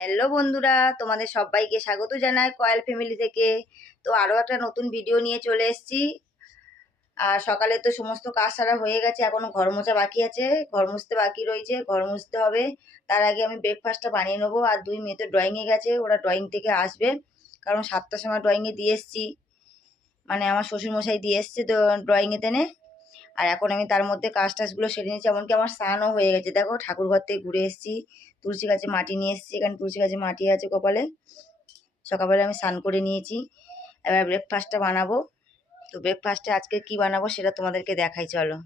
Hello বন্ধুরা, তোমাদের সবাইকে স্বাগত জানাই কয়েল ফ্যামিলি থেকে। তো আরও একটা নতুন ভিডিও নিয়ে চলে এসেছি। আর সকালে তো সমস্ত কাজ সারা হয়ে গেছে এখনও ঘর মোছা বাকি আছে। ঘর মুছতে বাকি রয়েছে, ঘর মুছতে হবে। তার আগে আমি ব্রেকফাস্টটা বানিয়ে নেব। আর দুই মেয়ে তো ড্রয়িংয়ে গেছে, ওরা ড্রয়িং থেকে আসবে। কারণ সাতটার সময় ড্রয়িংয়ে দিয়ে এসেছি। মানে আমার শ্বশুরমশাই দিয়ে এসছে তো ড্রয়িংয়ে তেনে। আর এখন আমি তার মধ্যে কাজ টাজগুলো সেরে নিয়েছি, এমনকি আমার স্নানও হয়ে গেছে। দেখো ঠাকুর ঘর থেকে ঘুরে এসেছি। তুলসী গাছে মাটি নিয়ে এসেছি, এখানে তুলসী গাছে মাটি আছে কপালে। সকালবেলা আমি স্নান করে নিয়েছি। এবার ব্রেকফাস্টটা বানাবো। তো ব্রেকফাস্টে আজকে কি বানাবো সেটা তোমাদেরকে দেখাই, চলো।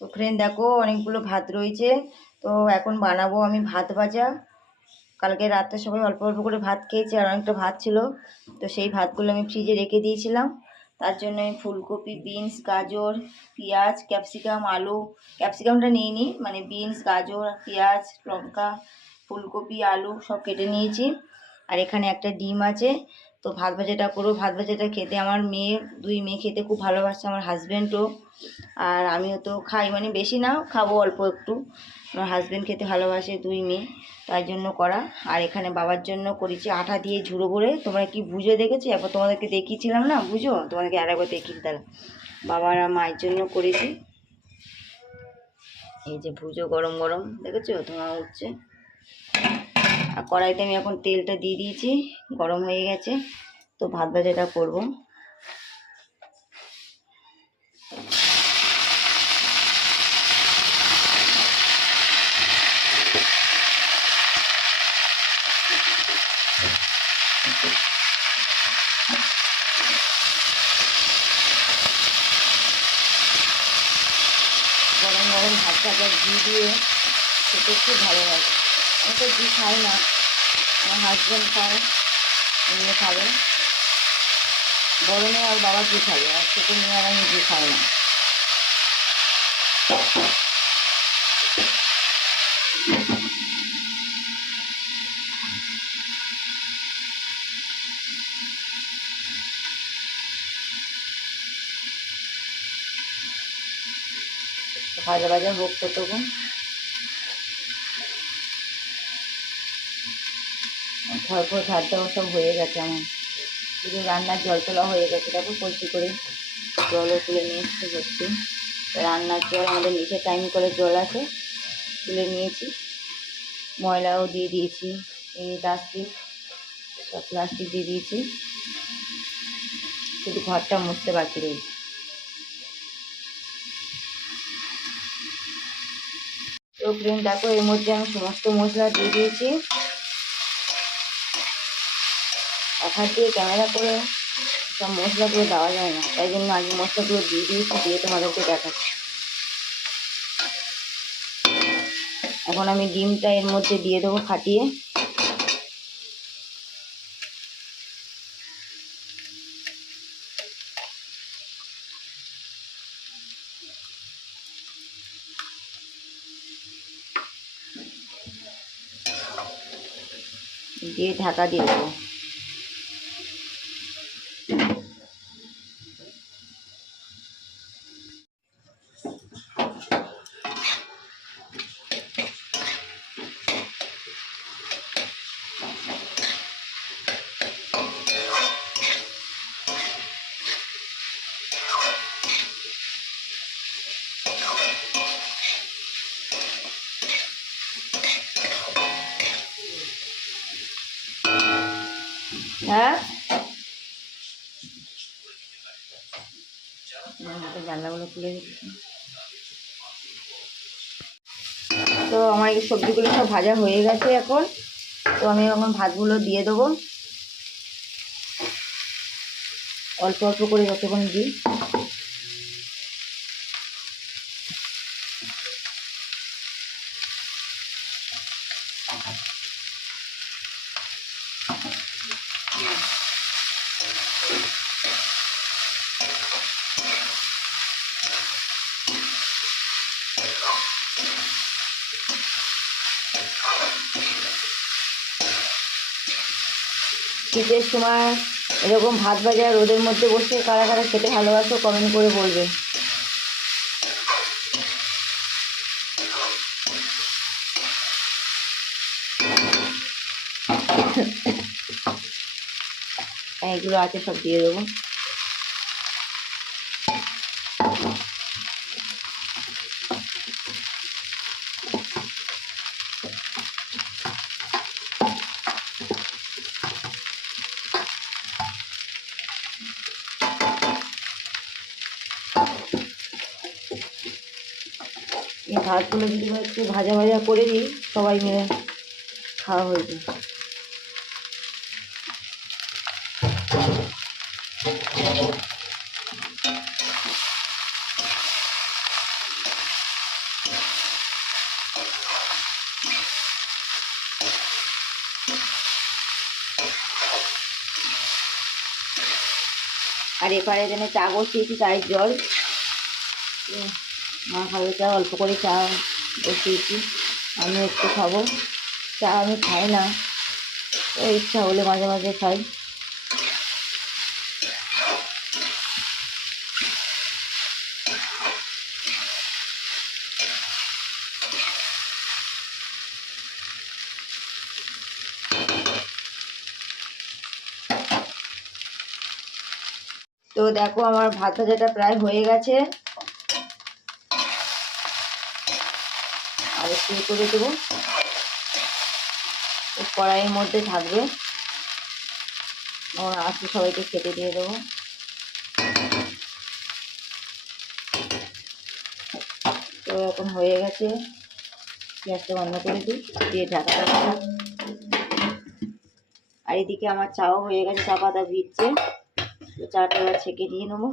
তো ফ্রেন্ড দেখো অনেকগুলো ভাত রয়েছে। তো এখন বানাবো আমি ভাত ভাজা। কালকে রাতে সবাই অল্প অল্প করে ভাত খেয়েছে, আর অনেকটা ভাত ছিল। তো সেই ভাতগুলো আমি ফ্রিজে রেখে দিয়েছিলাম। তার জন্য আমি ফুলকপি বিনস গাজর, পেঁয়াজ ক্যাপসিকাম আলু ক্যাপসিকামটা নিয়ে নিই মানে বিনস গাজর, পেঁয়াজ, লঙ্কা, ফুলকপি, আলু সব কেটে নিয়েছি। আর এখানে একটা ডিম আছে, তো ভাত ভাজাটা করব। ভাত ভাজাটা খেতে আমার মেয়ে, দুই মেয়ে খেতে খুব ভালোবাসে, আমার হাজব্যান্ডও আর আমিও তো খাই মানে বেশি না, খাব অল্প একটু। আমার হাজব্যান্ড খেতে ভালোবাসে দুই মেয়ে তাই জন্য করা। আর এখানে বাবার জন্য করেছি আঠা দিয়ে ঝুড়ো করে তোমরা কি বুঝে দেখেছি? একবার তোমাদেরকে দেখিয়েছিলাম না? বুঝো? তোমাদেরকে আরেকবার দেখিয়ে তাহলে বাবার আর মায়ের জন্য করেছি। এই যে ভুজো গরম গরম, দেখেছ? তোমার উঠছে। আর কড়াইতে আমি এখন তেলটা দিয়ে দিয়েছি। গরম হয়ে গেছে। তো ভাত ভাজাটা করব গরম ভাত ঘি দিয়ে খেতে খুব ভালো লাগে। আমি তো ঘি খাই না। আমার হাজব্যান্ড খায় এমনি খাবে বড় মেয়ে আর বাবা ঘি খাবে? আর ছোটো মেয়ে আর আমি ঘি খাই না। ভাজা ভাজা হোক ততক্ষণ তারপর ভাত দেওয়া সব হয়ে গেছে আমার। শুধু রান্নার জল তোলা হয়ে গেছে তারপর কলসি করে জলও তুলে নিয়ে এসতে হচ্ছে। রান্নার জল, আমাদের নিচে টাইম করে জল আছে, তুলে নিয়েছি। ময়লাও দিয়ে দিয়েছি, এই প্লাস্টিক সব প্লাস্টিক দিয়ে দিয়েছি। শুধু ঘরটা মুছতে বাকি রয়েছে ফ্রেন্ড দেখো এর মধ্যে আমি সমস্ত মশলা দিয়ে দিয়েছি। এক দিয়ে ক্যামেরা করে সব মশলাগুলো দেওয়া যায় না, তাই জন্য আগে মশলাগুলো দিয়ে দিয়েছি, দিয়ে তোমাদেরকে দেখাচ্ছি। এখন আমি ডিমটা এর মধ্যে দিয়ে দেবো ফাটিয়ে। দিয়ে ঢাকা দিয়ে দেবো হ্যাঁ তো আমার এই সবজিগুলো সব ভাজা হয়ে গেছে এখন। তো আমি এখন ভাতগুলো দিয়ে দেবো। অল্প অল্প করে যতক্ষণ দিই। শীতের সময় এরকম ভাত বাজার রোদের মধ্যে বসে কারা কারা খেতে ভালোবাসো কমেন্ট করে বলবে। হ্যাঁ, এগুলো আছে, সব দিয়ে দেবো। ভাতগুলো যদি একটু ভাজা ভাজা করে দিই, সবাই মিলে খাওয়া হয়ে যায়। আর এপারে এখানে চা বসিয়েছি চায়ের জল। মা খাবে চা, অল্প করে চা বসিয়েছি। আমি একটু খাব। চা আমি খাই না। ইচ্ছা হলে মাঝে মাঝে খাই। তো দেখো, আমার ভাত ভাজাটা প্রায় হয়ে গেছে। আর একটু করে দেবো। কড়াইয়ের মধ্যে থাকবে আমার আসতে সবাইকে খেতে দিয়ে দেবো। তো এখন হয়ে গেছে, গ্যাসটা বন্ধ করে দিই, দিয়ে ঢাকা আর এদিকে আমার চাও হয়ে গেছে, চা পাতা ভিজছে চাটা এবার ছেঁকে নিয়ে নেব।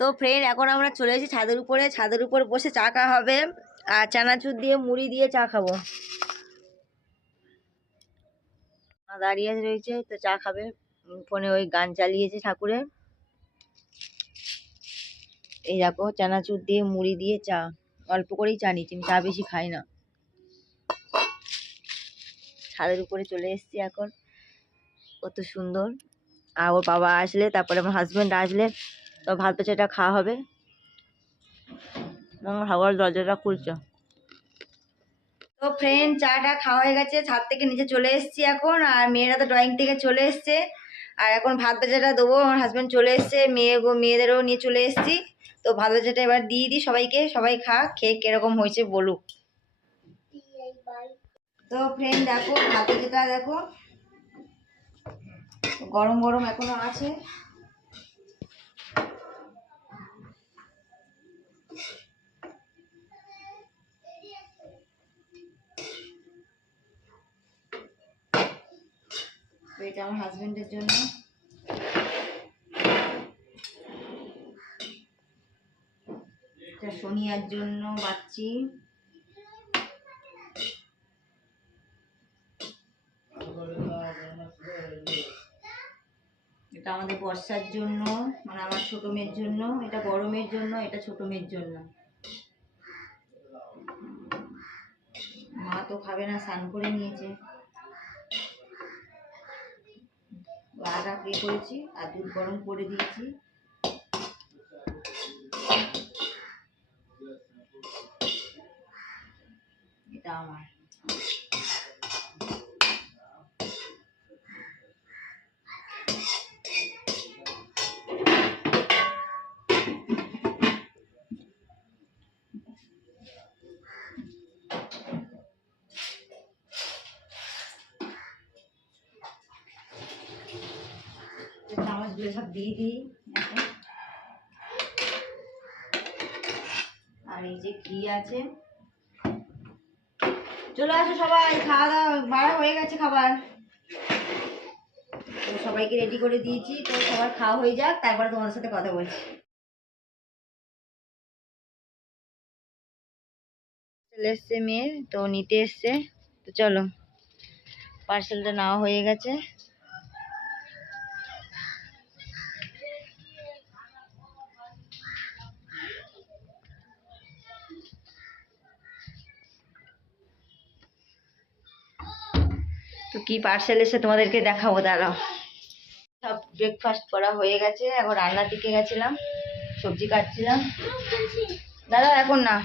তো ফ্রেন্ড এখন আমরা চলে এসেছি ছাদের উপরে। ছাদের উপর বসে চা খাওয়া হবে। আর চানাচুর দিয়ে, মুড়ি দিয়ে চা খাব। দাঁড়িয়ে রয়েছে, তো চা খাবে। ফোনে ওই গান চালিয়েছে ঠাকুরের। এই দেখো, চানাচুর দিয়ে, মুড়ি দিয়ে চা। অল্প করেই চা নিচ্ছি, আমি চা বেশি খাই না। ছাদের উপরে চলে এসেছি এখন। কত সুন্দর। আর ওর বাবা আসলে, তারপরে আমার হাজব্যান্ড আসলে, তো ভাত পেঁচাটা খাওয়া হবে। হাওয়ার দরজাটা খুলছে। তো ফ্রেন্ড চাটা খাওয়া হয়ে গেছে, ছাদ থেকে নিচে চলে এসেছি এখন, আর মেয়েরা তো ড্রয়িং থেকে চলে এসছে। আর এখন ভাত ভাজাটা দেবো, আমার হাজব্যান্ড চলে এসছে, মেয়ে মেয়েদেরও নিয়ে চলে এসেছি। তো ভাত ভাজাটা এবার দিয়ে দিই সবাইকে, সবাই খা খেয়ে কীরকম হয়েছে বলুক। তো ফ্রেন্ড দেখো, ভাত ভাজাটা দেখো। গরম গরম এখনও আছে। এটা আমার হাজবেন্ডের জন্য। এটা সোনিয়ার জন্য বাচ্চি এটা আমাদের বর্ষার জন্য মানে আমার ছোট মেয়ের জন্য, এটা মেয়ের জন্য, এটা ছোট মেয়ের জন্য। মা তো খাবে না, স্নান করে নিয়েছে। আটা পে করেছি? আর দুধ গরম করে দিয়েছি। এটা আমার। সবগুলো সব দিয়ে দিই আর এই যে ঘি আছে। চলে আসো সবাই খাওয়া দাওয়া ভাড়া হয়ে গেছে খাবার। তো সবাইকে রেডি করে দিয়েছি, তো সবার খাওয়া হয়ে যাক, তারপরে তোমার সাথে কথা বলছি। চলে এসছে মেয়ে তো নিতে এসছে। তো চলো পার্সেলটা নেওয়া হয়ে গেছে। তো কি পার্সেল এসে তোমাদেরকে দেখাবো, দাঁড়াও। সব ব্রেকফাস্ট করা হয়ে গেছে, এখন রান্নার দিকে গেছিলাম, সবজি কাটছিলাম। দাঁড়াও এখন না।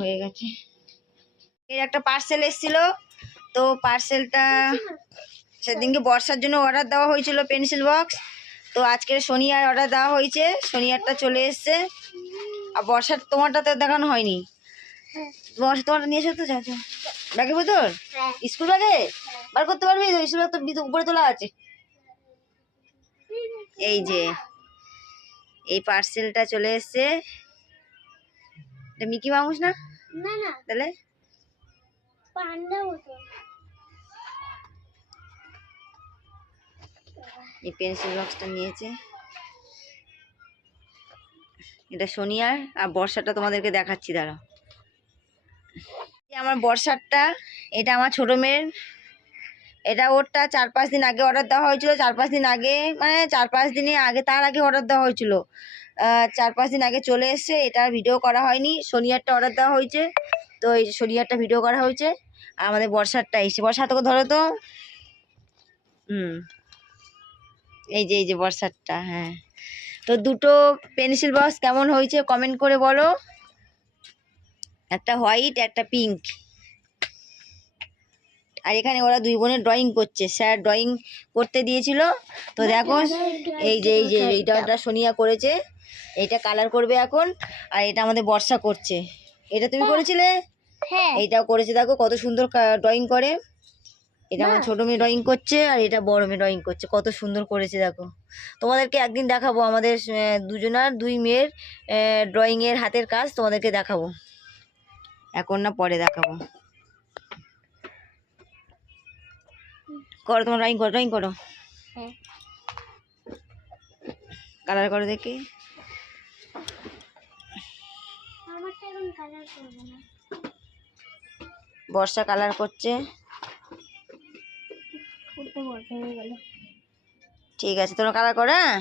হয়ে গেছে। এর একটা পার্সেল এসেছিল, তো পার্সেলটা সেদিনকে বর্ষার জন্য অর্ডার দেওয়া হয়েছিল পেন্সিল বক্স তো আজকের শনিবার অর্ডার দেওয়া হয়েছে শনিবারটা চলে এসছে। আর বর্ষার তোমারটা তো দেখানো হয়নি। বর্ষা তোমারটা নিয়ে এসো তো যা যা ব্যাগে ভেতর? স্কুল ব্যাগে? বার করতে পারবি? স্কুল ব্যাগ তো উপরে তোলা আছে। এই যে এই পার্সেলটা চলে এসছে। এটা মিকি মামুস না? না না। তাহলে? পান্ডা মতো এই পেন্সিল বক্সটা নিয়েছে। এটা শনিয়ার আর বর্ষাটা তোমাদেরকে দেখাচ্ছি দাঁড়াও। আমার বর্ষারটা এটা আমার ছোটো মেয়ের। এটা ওরটা চার পাঁচ দিন আগে অর্ডার দেওয়া হয়েছিল, চার পাঁচ দিন আগে মানে চার পাঁচ দিনে আগে, তার আগে অর্ডার দেওয়া হয়েছিল। চার পাঁচ দিন আগে চলে এসছে, এটা ভিডিও করা হয়নি। শনিয়ারটা অর্ডার দেওয়া হয়েছে, তো এই শনিয়ারটা ভিডিও করা হয়েছে, আর আমাদের বর্ষারটা এসে বর্ষা তোকে ধরো তো। হুম। এই যে এই যে বর্ষারটা হ্যাঁ। তো দুটো পেন্সিল বক্স কেমন হয়েছে কমেন্ট করে বলো। একটা হোয়াইট একটা পিঙ্ক। আর এখানে ওরা দুই বোনে ড্রয়িং করছে। স্যার ড্রয়িং করতে দিয়েছিল। তো দেখো এই যে এই যে এইটা সোনিয়া করেছে। এইটা কালার করবে এখন। আর এটা আমাদের বর্ষা করছে। এটা তুমি করেছিলে? হ্যাঁ। এইটাও করেছে। দেখো কত সুন্দর ড্রয়িং করে। এটা আমার ছোটো মেয়ে ড্রয়িং করছে আর এটা বড় মেয়ে ড্রয়িং করছে। কত সুন্দর করেছে দেখো। তোমাদেরকে একদিন দেখাবো। আমাদের দুজনার দুই মেয়ের ড্রয়িংয়ের হাতের কাজ তোমাদেরকে দেখাবো। এখন না পরে দেখাবো। করো তোমার ড্রয়িং করো ড্রয়িং করো। হ্যাঁ। কালার করো দেখি। বর্ষা কালার করছে। হয়ে ঠিক আছে তোমরা কালার করো হ্যাঁ।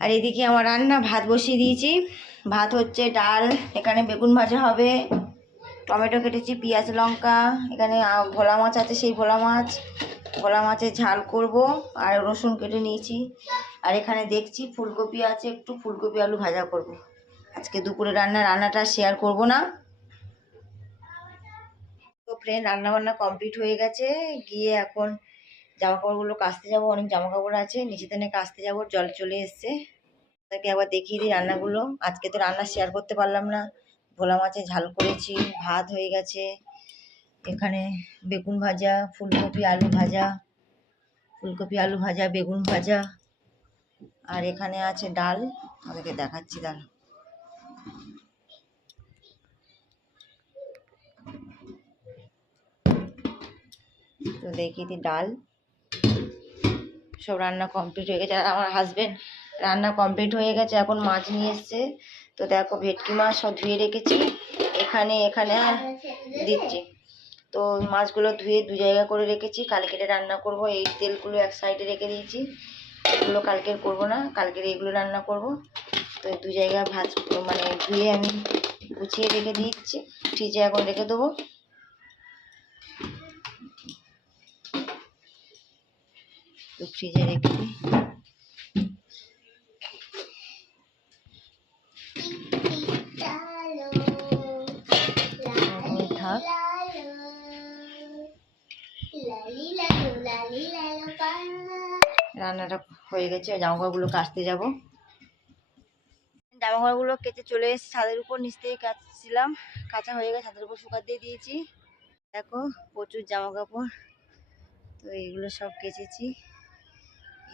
আর এদিকে আমার রান্না, ভাত বসিয়ে দিয়েছি। ভাত হচ্ছে ডাল, এখানে বেগুন ভাজা হবে, টমেটো কেটেছি, পেঁয়াজ, লঙ্কা, এখানে ভোলা মাছ আছে, সেই ভোলা মাছ। ভোলা মাছের ঝাল করব, আর রসুন কেটে নিয়েছি। আর এখানে দেখছি ফুলকপি আছে, একটু ফুলকপি আলু ভাজা করব। আজকে দুপুরে রান্না, রান্নাটা শেয়ার করব না। তো ফ্রেন্ড রান্না বান্না কমপ্লিট হয়ে গেছে। গিয়ে এখন জামা কাপড়গুলো কাচতে যাব, অনেক জামা কাপড় আছে। নিচে তেনে কাচতে যাব জল চলে এসছে। তাকে একবার দেখিয়ে দিই রান্নাগুলো। আজকে তো রান্না শেয়ার করতে পারলাম না। ভোলা মাছের ঝাল করেছি, ভাত হয়ে গেছে। এখানে বেগুন ভাজা, ফুলকপি, আলু ভাজা, ফুলকপি, আলু ভাজা, বেগুন ভাজা। আর এখানে আছে ডাল। আমাদেরকে দেখাচ্ছি ডাল তো দেখিয়ে দিই ডাল। সব রান্না কমপ্লিট হয়ে গেছে। আর আমার হাজবেন্ড রান্না কমপ্লিট হয়ে গেছে, এখন মাছ নিয়ে এসছে। তো দেখো ভেটকি মাছ সব ধুয়ে রেখেছি। এখানে এখানে দিচ্ছি। তো মাছগুলো ধুয়ে দু জায়গা করে রেখেছি। কালকেরে রান্না করব, এই তেলগুলো এক সাইডে রেখে দিয়েছি। এগুলো কালকের করব না, কালকের এগুলো রান্না করব। তো দু জায়গায় ভাজ মানে ধুয়ে আমি গুছিয়ে রেখে দিচ্ছি। ফ্রিজে এখন রেখে দেবো। তো ফ্রিজে রেখে দিই থাক রান্নাটা হয়ে গেছে কাচতে যাব। কেচে চলে ছাদের উপর নিচ থেকে কাচছিলাম। কাঁচা হয়ে গেছে ছাদের উপর শুকাতে দিয়ে দিয়েছি। দেখো প্রচুর জামা কাপড় তো এগুলো সব কেচেছি।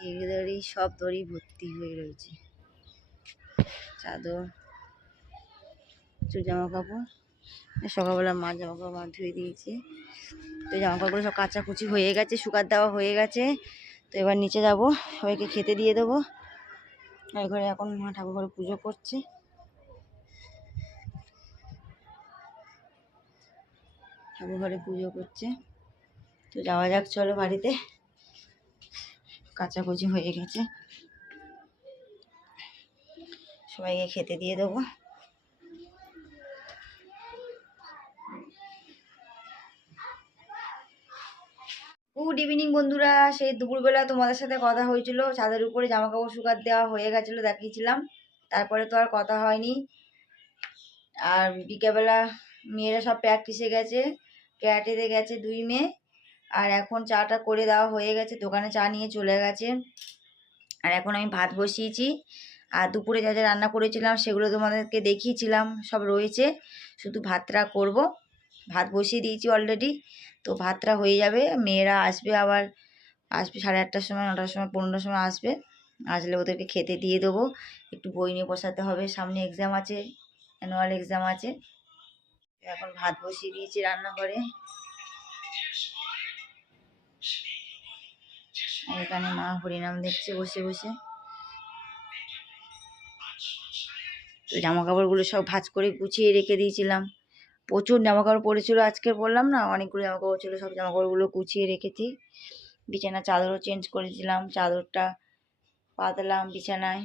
এগুলোরই সব দড়ি ভর্তি হয়ে রয়েছে। চাদর প্রচুর জামা কাপড় সকালবেলা মা জামা কাপড় মা ধুয়ে দিয়েছে। তো জামা কাপড়গুলো সব কাচাকুচি হয়ে গেছে, শুকার দেওয়া হয়ে গেছে। তো এবার নিচে যাব, সবাইকে খেতে দিয়ে দেবো। আর ঘরে এখন মা ঠাকুর ঘরে পুজো করছে। ঠাকুর ঘরে পুজো করছে। তো যাওয়া যাক, চলো বাড়িতে। কাচাকুচি হয়ে গেছে। সবাইকে খেতে দিয়ে দেবো। গুড ইভিনিং বন্ধুরা, সেই দুপুরবেলা তোমাদের সাথে কথা হয়েছিল। ছাদের উপরে জামা কাপড় শুকাত দেওয়া হয়ে গেছিল, দেখিয়েছিলাম। তারপরে তো আর কথা হয়নি। আর বিকেলবেলা মেয়েরা সব প্র্যাকটিসে গেছে। ক্যারাটেতে গেছে দুই মেয়ে। আর এখন চাটা করে দেওয়া হয়ে গেছে, দোকানে চা নিয়ে চলে গেছে। আর এখন আমি ভাত বসিয়েছি। আর দুপুরে যা যা রান্না করেছিলাম সেগুলো তোমাদেরকে দেখিয়েছিলাম, সব রয়েছে। শুধু ভাতটা করব। ভাত বসিয়ে দিয়েছি অলরেডি তো ভাতটা হয়ে যাবে। মেয়েরা আসবে আবার, আসবে সাড়ে আটটার সময়, নটার সময়, পনেরোটার সময় আসবে। আসলে ওদেরকে খেতে দিয়ে দেবো। একটু বই নিয়ে বসাতে হবে। সামনে এক্সাম আছে অ্যানুয়াল এক্সাম আছে। এখন ভাত বসিয়ে দিয়েছি রান্নাঘরে। এখানে মা হরিনাম দেখছে, বসে বসে। তো জামা কাপড়গুলো সব ভাঁজ করে গুছিয়ে রেখে দিয়েছিলাম। প্রচুর জামা কাপড় পরেছিল আজকে বললাম না, অনেকগুলো জামা কাপড় ছিল, সব জামা কাপড়গুলো গুছিয়ে রেখেছি। বিছানা চাদরও চেঞ্জ করেছিলাম, চাদরটা পাতলাম বিছানায়।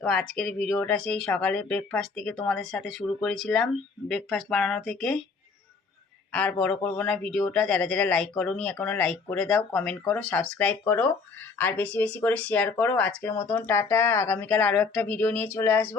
তো আজকের ভিডিওটা সেই সকালে ব্রেকফাস্ট থেকে তোমাদের সাথে শুরু করেছিলাম ব্রেকফাস্ট বানানো থেকে। আর বড় করব না ভিডিওটা। যারা যারা লাইক করোনি এখনও লাইক করে দাও কমেন্ট করো সাবস্ক্রাইব করো, আর বেশি বেশি করে শেয়ার করো। আজকের মতন টাটা। আগামীকাল আরও একটা ভিডিও নিয়ে চলে আসব।